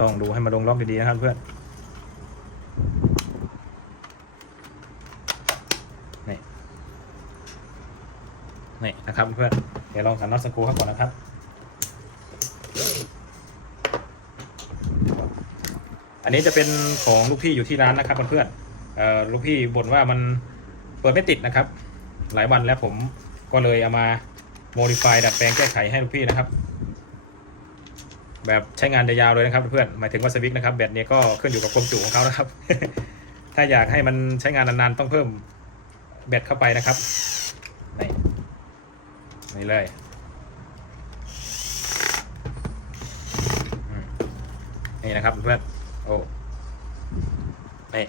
ต้องดูให้มาลงล็อกดีๆนะครับเพื่อนนี่นี่นะครับเพื่อนเดี๋ยวลองสันน็อตสกรูเข้าก่อนนะครับอันนี้จะเป็นของลูกพี่อยู่ที่ร้านนะครับเพื่อนๆเอ่อลูกพี่บ่นว่ามันเปิดไม่ติดนะครับ หลายวันแล้วผมก็เลยเอามา modify ดัดแปลงแก้ไขให้ลูกพี่นะครับ แบบใช้งานยาวๆเลยนะครับเพื่อนหมายถึงว่าสวิกนะครับแบตเนี้ก็ขึ้นอยู่กับความจุของเขานะครับ ถ้าอยากให้มันใช้งานนานๆต้องเพิ่มแบตเข้าไปนะครับนี่นี่เลยนี่นะครับเพื่อนโอ้นี่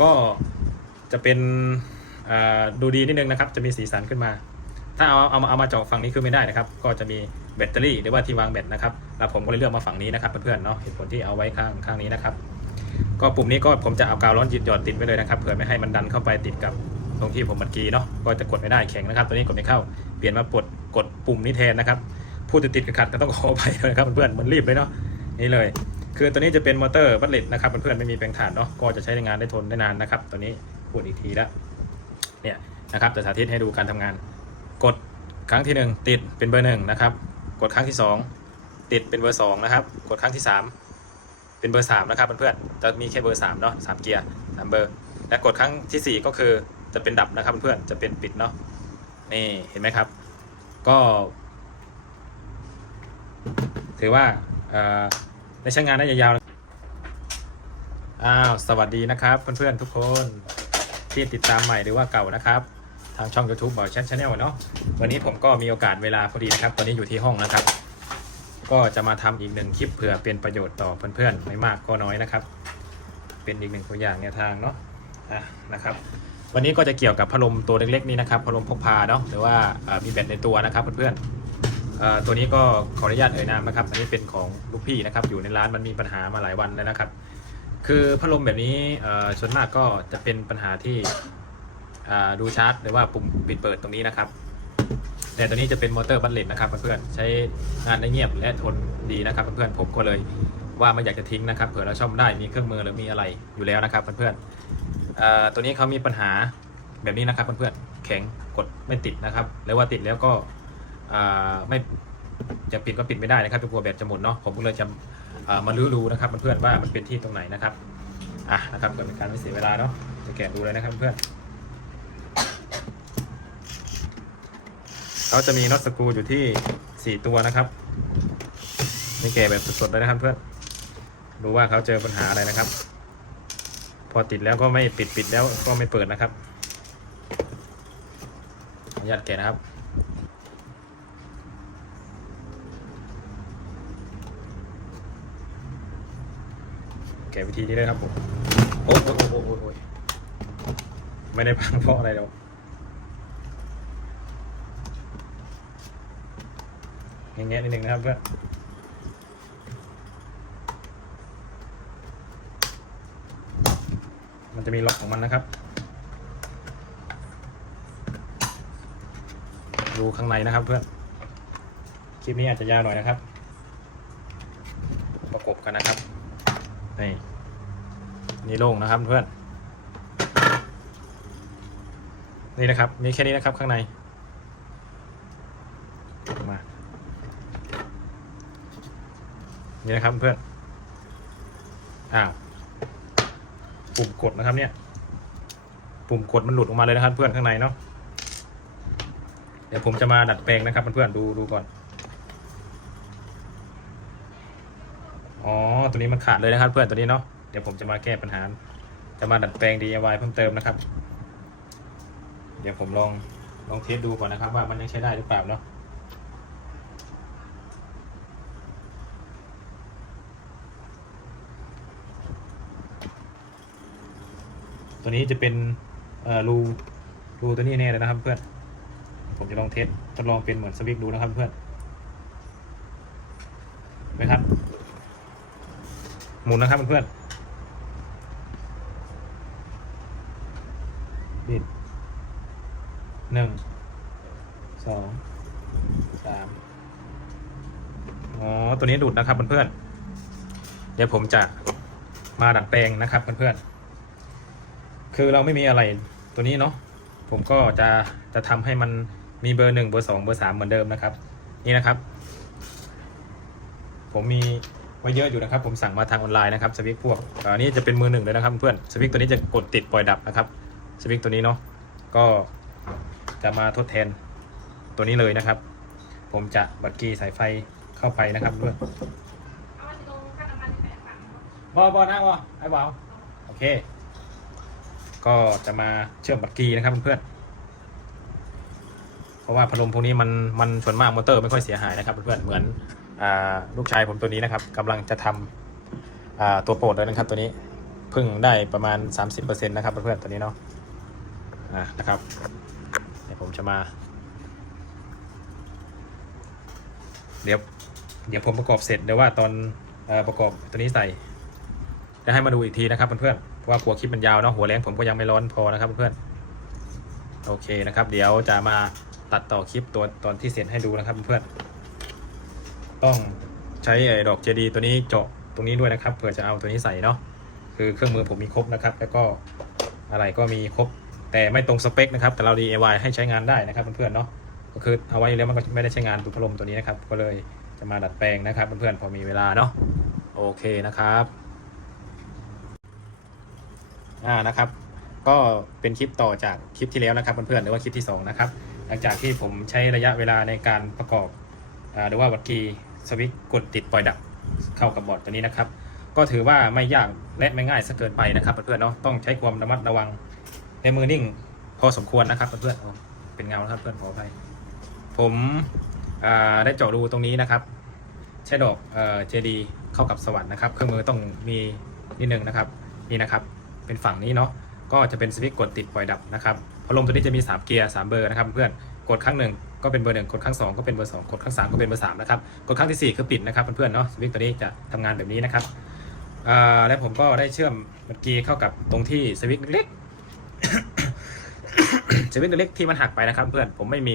ก็จะเป็นดูดีนิดนึงนะครับ จะมีสีสันขึ้นมา ถ้าเอาเอามาเอามาเจาะฝั่งนี้คือไม่ได้นะครับ ก็จะมีแบตเตอรี่หรือว่าที่วางแบตนะครับ แล้วผมก็เลยเลือกมาฝั่งนี้นะครับเพื่อนๆเนาะเหตุผลที่เอาไว้ข้างข้างนี้นะครับ ก็ปุ่มนี้ก็ผมจะเอากาวร้อนหยิดหยอดติดไว้เลยนะครับเผื่อไม่ให้มันดันเข้าไปติดกับตรงที่ผมมันกีเนาะก็จะกดไม่ได้แข็งนะครับ ตัวนี้กดไม่เข้าเปลี่ยนมาปลดกดปุ่มนี้แทนนะครับพูดติดๆขัดๆก็ต้องขอไปเลยครับเพื่อนๆมันรีบเลยเนาะนี่เลย คือตัวนี้จะเป็นมอเตอร์บัตเลตนะครับเพื่อนๆไม่มีแปลงถ่านเนาะก็จะใช้งานได้ทนได้นานนะครับตัวนี้พูดอีกทีล้วเนี่ยนะครับจะสาธิตให้ดูการทำงาน กดครั้งที่หนึ่งติดเป็นเบอร์หนึ่งนะครับกดครั้งที่สอง ติดเป็นเบอร์สองนะครับ กดครั้งที่สามเป็นเบอร์สามนะครับเพื่อนๆจะมีแค่เบอร์สามเนาะสามเกียร์สามเบอร์ และกดครั้งที่สี่ก็คือจะเป็นดับนะครับเพื่อนๆจะเป็นปิดเนาะนี่เห็นไหมครับ ก็ ถือว่าได้ใช้งานได้ยาวๆอ้าวสวัสดีนะครับเพื่อนๆทุกคนที่ติดตามใหม่หรือว่าเก่านะครับทางช่อง YouTube บอยแชทชาแนลเนาะวันนี้ผมก็มีโอกาสเวลาพอดีนะครับ ตอนนี้อยู่ที่ห้องนะครับ ก็จะมาทำอีกหนึ่งคลิปเผื่อเป็นประโยชน์ต่อเพื่อนๆไม่มากก็น้อยนะครับ เป็นอีกหนึ่งตัวอย่างแนวทางเนาะะนะครับ วันนี้ก็จะเกี่ยวกับพัดลมตัวเล็กๆนี้นะครับพัดลมพกพาเนาะหรือว่ามีแบตในตัวนะครับเพื่อนๆตัวนี้ก็ขออนุญาตเอ่ยนามนะครับ อันนี้เป็นของลูกพี่นะครับ อยู่ในร้านมันมีปัญหามาหลายวันแล้วนะครับ คือพัดลมแบบนี้ส่วนมากก็จะเป็นปัญหาที่ดูชาร์จหรือว่าปุ่มปิดเปิดตรงนี้นะครับ แต่ตัวนี้จะเป็นมอเตอร์บัตเลตนะครับเพื่อนๆใช้งานได้เงียบและทนดีนะครับเพื่อนๆผมก็เลยว่าไม่อยากจะทิ้งนะครับเผื่อเราซ่อมได้มีเครื่องมือหรือมีอะไรอยู่แล้วนะครับเพื่อนๆตัวนี้เขามีปัญหาแบบนี้นะครับเพื่อนๆแข็งกดไม่ติดนะครับแล้วว่าติดแล้วก็ไม่จะปิดก็ปิดไม่ได้นะครับกลัวแบตจะหมดเนาะผมก็เลยจะมาลื้อดูนะครับเพื่อนๆว่ามันเป็นที่ตรงไหนนะครับอะนะครับเกิดเป็นการไม่เสียเวลาเนาะจะแกะดูเลยนะครับเพื่อน เขาจะมีน็อตสกรูอยู่ที่ 4 ตัวนะครับนี่แกะแบบสดๆเลยนะครับเพื่อนดูว่าเขาเจอปัญหาอะไรนะครับ พอติดแล้วก็ไม่ปิดปิดแล้วก็ไม่เปิดนะครับอนุญาตแกะนะครับแกะวิธีนี้เลยครับผมโอ้โหโอ้โหโอ้โหโอ้โหไม่ได้พังเพราะอะไรหรอก แง่ๆนิดนึงนะครับเพื่อนมันจะมีล็อกของมันนะครับ ดูข้างในนะครับเพื่อน คลิปนี้อาจจะยาวหน่อยนะครับ ประกบกันนะครับ นี่ นี่โล่งนะครับเพื่อน นี่นะครับ มีแค่นี้นะครับข้างในมา นี่นะครับเพื่อนอ้าวปุ่มกดนะครับ เนี่ย ปุ่มกดมันหลุดออกมาเลยนะครับ เพื่อนข้างในเนาะเดี๋ยวผมจะมาดัดแปลงนะครับเพื่อนๆดูดูก่อนอ๋อตัวนี้มันขาดเลยนะครับ เพื่อนตัวนี้เนาะเดี๋ยวผมจะมาแก้ปัญหา จะมาดัดแปลง DIY เพิ่มเติมนะครับ เดี๋ยวผมลองลองเทสดูก่อนนะครับ ว่ามันยังใช้ได้หรือเปล่าเนาะ ตัวนี้จะเป็นรูรูตัวนี้แน่เลยนะครับเพื่อน ผมจะลองเทสทดลองเป็นเหมือนสวิกดูนะครับเพื่อนไหมครับ หมุนนะครับเพื่อนบิดหนึ่งสองสามอ๋อ ตัวนี้ดูดนะครับเพื่อนเดี๋ยวผมจะมาดัดแปลงนะครับเพื่อนๆ คือเราไม่มีอะไรตัวนี้เนาะผมก็จะจะทำให้มันมีเบอร์หนึ่งเบอร์สองเบอร์สามเหมือนเดิมนะครับ นี่นะครับ ผมมีไว้เยอะอยู่นะครับ ผมสั่งมาทางออนไลน์นะครับสวิกพวกอันนี้จะเป็นมือหนึ่งเลยนะครับเพื่อนสวิกตัวนี้จะกดติดปล่อยดับนะครับสวิกตัวนี้เนาะก็จะมาทดแทนตัวนี้เลยนะครับ ผมจะบัดกีสายไฟเข้าไปนะครับเพื่อนเอาไว้ตรงค่าน้ำมันที่แปดฝั่งบอบอนะบอไอ้บอโอเค ก็จะมาเชื่อมบัตรกีนะครับเพื่อนๆเพราะว่าพัดลมพวกนี้มันมันส่วนมากมอเตอร์ไม่ค่อยเสียหายนะครับเพื่อนๆเหมือนอลูกชายผมตัวนี้นะครับกำลังจะทำอ่าตัวโปรดเลยนะครับตัวนี้เพิ่งได้ประมาณ 30%นะครับเพื่อนๆตัวนี้เนาะนะครับเดี๋ยวผมจะมา เดี๋ยวเดี๋ยวผมประกอบเสร็จเดี๋ยวว่าตอนอประกอบตัวนี้ใส่จะให้มาดูอีกทีนะครับเพื่อนๆ ว่าหัวคลิปมันยาวเนาะหัวแรงผมก็ยังไม่ร้อนพอนะครับเพื่อนโอเคนะครับ เดี๋ยวจะมาตัดต่อคลิปตัวตอนที่เสร็จให้ดูนะครับเพื่อนต้องใช้ไอดอกเจดีตัวนี้เจาะตรงนี้ด้วยนะครับเผื่อจะเอาตัวนี้ใส่เนาะคือเครื่องมือผมมีครบนะครับ แล้วก็อะไรก็มีครบ แต่ไม่ตรงสเปคนะครับ แต่เรา DIY ให้ใช้งานได้นะครับเพื่อนๆเนาะก็คือเอาไว้แล้วมันก็ไม่ได้ใช้งานตัวพัดลมตัวนี้นะครับ ก็เลยจะมาดัดแปลงนะครับเพื่อนๆพอมีเวลาเนาะโอเคนะครับ อ่านะครับ ก็เป็นคลิปต่อจากคลิปที่แล้วนะครับเพื่อนๆหรือว่าคลิปที่สองนะครับหลังจากที่ผมใช้ระยะเวลาในการประกอบอ่าหรือว่าวัดกีสวิตช์กดติดปล่อยดับเข้ากับบอร์ดตัวนี้นะครับ ก็ถือว่าไม่ยากและไม่ง่ายสักเกินไปนะครับเพื่อนๆเนาะต้องใช้ความระมัดระวังในมือนิ่งพอสมควรนะครับเพื่อนๆเป็นเงาครับเพื่อนขออภัยผมอ่าได้เจาะรูตรงนี้นะครับ ใช้ดอกเอ่อเจดีเข้ากับสว่านนะครับ เครื่องมือต้องมีนิดนึงนะครับนี่นะครับ เป็นฝั่งนี้เนาะก็จะเป็นสวิตช์กดติดปล่อยดับนะครับพัดลมตัวนี้จะมี 3 เกียร์3เบอร์นะครับเพื่อนกดครั้งหนึ่งก็เป็นเบอร์หนึ่งกดครั้งสองก็เป็นเบอร์สองกดครั้งสามก็เป็นเบอร์สามนะครับกดครั้งที่สี่คือปิดนะครับเพื่อนๆเนาะสวิตช์ตัวนี้จะทำงานแบบนี้นะครับและผมก็ได้เชื่อมบัตรกีย์เข้ากับตรงที่สวิตช์เล็กสวิตช์เล็กที่มันหักไปนะครับเพื่อนผมไม่มี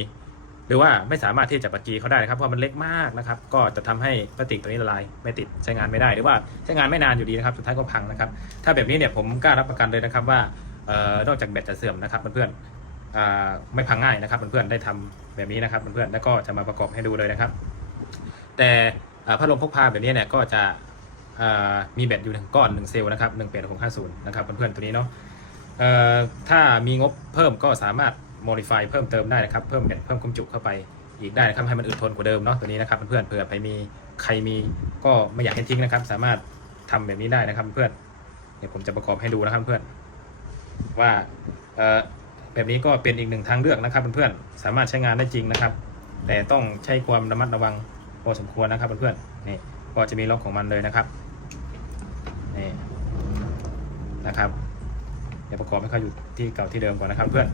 หรือว่าไม่สามารถที่จะบัตรกีเขาได้นะครับ เพราะมันเล็กมากนะครับ ก็จะทำให้พลาสติกตัวนี้ละลายไม่ติดใช้งานไม่ได้ หรือว่าใช้งานไม่นานอยู่ดีนะครับสุดท้ายก็พังนะครับ ถ้าแบบนี้เนี่ยผมกล้ารับประกันเลยนะครับว่าออนอกจากแบตจะเสื่อมนะครับเพื่อนๆอ่าไม่พังง่ายนะครับเพื่อนๆได้ทำแบบนี้นะครับเพื่อนๆแล้วก็จะมาประกอบให้ดูเลยนะครับ แต่อ่าพัดลมพกพาแบบนี้เนี่ยก็จะมีแบตอยู่หนึ่งก้อนหนึ่งเซลล์นะครับหนึ่งแปดหกห้าศูนย์นะครับเพื่อนๆตัวนี้เนาะถ้ามีงบเพิ่มก็สามารถ modify เพิ่มเติมได้นะครับ เพิ่มแบตเพิ่มความจุเข้าไปอีกได้นะครับให้มันอึดทนกว่าเดิมเนาะตัวนี้นะครับเพื่อนเผื่อใครมีใครมีก็ไม่อยากให้ทิ้งนะครับ สามารถทำแบบนี้ได้นะครับเพื่อนเดี๋ยวผมจะประกอบให้ดูนะครับเพื่อนว่าเอ่อแบบนี้ก็เป็นอีกหนึ่งทางเลือกนะครับเพื่อนๆสามารถใช้งานได้จริงนะครับ แต่ต้องใช้ความระมัดระวังพอสมควรนะครับเพื่อนๆนี่ก็จะมีล็อกของมันเลยนะครับนี่นะครับเดี๋ยวประกอบให้เขาอยู่ที่เก่าที่เดิมก่อนนะครับเพื่อน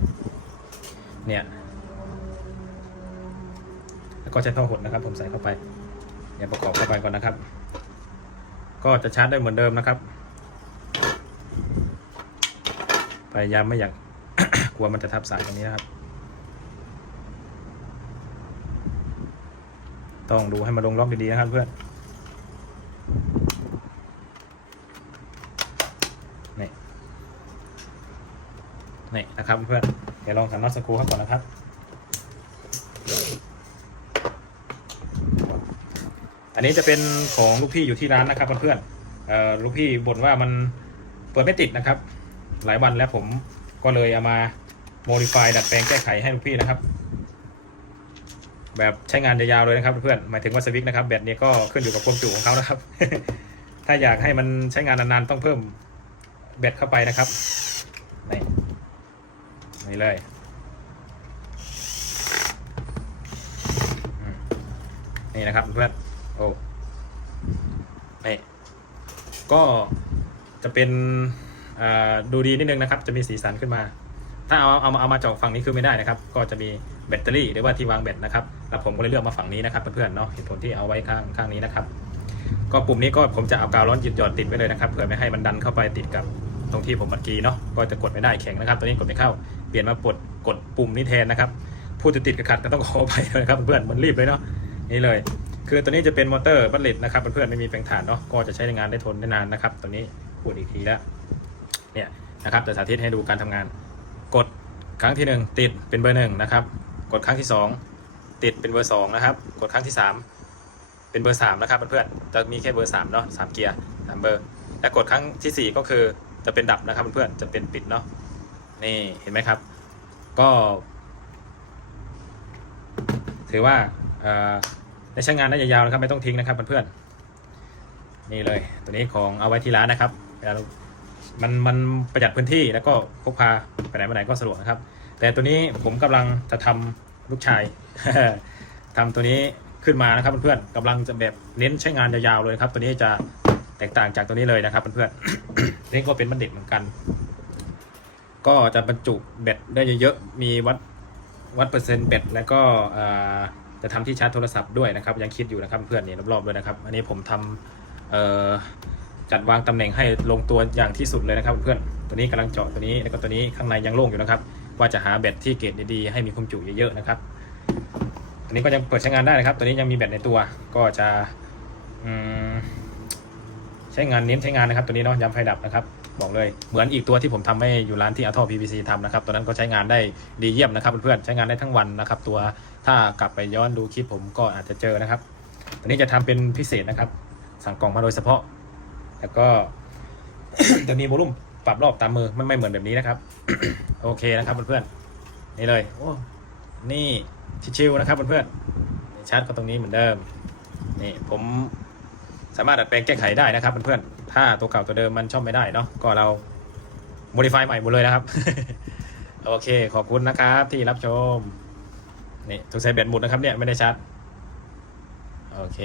เนี่ย แล้วก็ใช้ท่อหดนะครับ ผมใส่เข้าไปเดี๋ยวประกอบเข้าไปก่อนนะครับ ก็จะชาร์จได้เหมือนเดิมนะครับ พยายามไม่อยากกลัวมันจะทับสายตรงนี้นะครับ ต้องดูให้มาลงล็อกดีๆนะครับเพื่อนนี่นี่นะครับเพื่อน ดี๋ยวลองทำน็อตสกรูเข้าก่อนนะครับ อันนี้จะเป็นของลูกพี่อยู่ที่ร้านนะครับเพื่อนๆเอ่อลูกพี่บ่นว่ามันเปิดไม่ติดนะครับ หลายวันแล้วผมก็เลยเอามา modify ดัดแปลงแก้ไขให้ลูกพี่นะครับ แบบใช้งานยาวๆเลยนะครับเพื่อนหมายถึงว่าสวิตช์นะครับแบตนี้ก็ขึ้นอยู่กับความจุของเขานะครับ ถ้าอยากให้มันใช้งานนานๆต้องเพิ่มแบตเข้าไปนะครับ นี่เลยนี่นะครับเพื่อนโอ้นี่ก็จะเป็นดูดีนิดนึงนะครับ จะมีสีสันขึ้นมา ถ้าเอาเอามาเอามาจาะฝั่งนี้คือไม่ได้นะครับ ก็จะมีแบตเตอรี่หรือว่าที่วางแบตนะครับแล้วผมก็เลยเลือกมาฝั่งนี้นะครับเพื่อนๆเนาะเหตุผลที่เอาไว้ข้างข้างนี้นะครับ ก็ปุ่มนี้ก็ผมจะเอากาวร้อนหยุดหยอนติดไว้เลยนะครับเผื่อไม่ให้มันดันเข้าไปติดกับตรงที่ผมบัดกีเนาะก็จะกดไม่ได้แข็งนะครับ ตัวนี้กดไม่เข้า เปลี่ยนมาปลดกดปุ่มนี้แทนนะครับพูดจะติดกับขัดก็ต้องขอไปนะครับเพื่อนมันรีบเลยเนาะนี่เลย คือตัวนี้จะเป็นมอเตอร์บัลเลตนะครับเพื่อนๆไม่มีแปลงถ่านเนาะก็จะใช้งานได้ทนได้นานนะครับตัวนี้พูดอีกทีแล้วเนี่ยนะครับจะสาธิตให้ดูการทำงาน กดครั้งที่หนึ่งติดเป็นเบอร์หนึ่งนะครับกดครั้งที่สองติดเป็นเบอร์สองนะครับกดครั้งที่สามเป็นเบอร์สามนะครับเพื่อนๆจะมีแค่เบอร์สามเนาะสามเกียร์สามเบอร์และกดครั้งที่สี่ก็คือจะเป็นดับนะครับเพื่อนๆจะเป็นปิดเนาะ นี่เห็นไหมครับ ก็ ถือว่าเอ่อได้ใช้งานได้ยาวๆนะครับ ไม่ต้องทิ้งนะครับเพื่อนๆนี่เลย ตัวนี้ของเอาไว้ที่ร้านนะครับเวลาเรามันมันประหยัดพื้นที่แล้วก็พกพาไปไหนมาไหนก็สะดวกนะครับ แต่ตัวนี้ผมกำลังจะทำลูกชายทำตัวนี้ขึ้นมานะครับเพื่อนๆกำลังจะแบบเน้นใช้งานยาวๆเลยครับ ตัวนี้จะแตกต่างจากตัวนี้เลยนะครับเพื่อนๆนี่ก็เป็นบัณฑิตเหมือนกัน ก็จะบรรจุแบตได้เยอะๆ มีวัดวัดเปอร์เซ็นต์แบตแล้วก็จะทำที่ชาร์จโทรศัพท์ด้วยนะครับ ยังคิดอยู่นะครับเพื่อนนี่รอบๆด้วยนะครับ อันนี้ผมทำจัดวางตำแหน่งให้ลงตัวอย่างที่สุดเลยนะครับ เพื่อนตัวนี้กำลังเจาะตัวนี้แล้วก็ตัวนี้ข้างในยังโล่งอยู่นะครับ ว่าจะหาแบตที่เกรดดีๆให้มีความจุเยอะๆนะครับอันนี้ก็ยังเปิดใช้งานได้นะครับ ตัวนี้ยังมีแบตในตัวก็จะอืม ใช้งานเน้นใช้งานนะครับตัวนี้เนาะย้ำไฟดับนะครับบอกเลยเหมือนอีกตัวที่ผมทำให้อยู่ร้านที่อาท่อ PVC ทำนะครับตัวนั้นก็ใช้งานได้ดีเยี่ยมนะครับเพื่อนๆใช้งานได้ทั้งวันนะครับตัวถ้ากลับไปย้อนดูคลิปผมก็อาจจะเจอนะครับตัวนี้จะทำเป็นพิเศษนะครับ สั่งกล่องมาโดยเฉพาะ แล้วก็จะมีโวลุ่มปรับรอบตามมือมันไม่เหมือนแบบนี้นะครับ โอเคนะครับเพื่อนๆนี่เลยโอ้นี่ชิวๆนะครับเพื่อนๆชาร์จก็ตรงนี้เหมือนเดิมนี่ผม สามารถดัดแปลงแก้ไขได้นะครับเพื่อนๆถ้าตัวเก่าตัวเดิมมันช่อมไม่ได้เนาะก็เรา modify ใหม่หมดเลยนะครับ โอเค ขอบคุณนะครับที่รับชมนี่ถูกใส่แบตหมดนะครับเนี่ยไม่ได้ชาร์จโอเค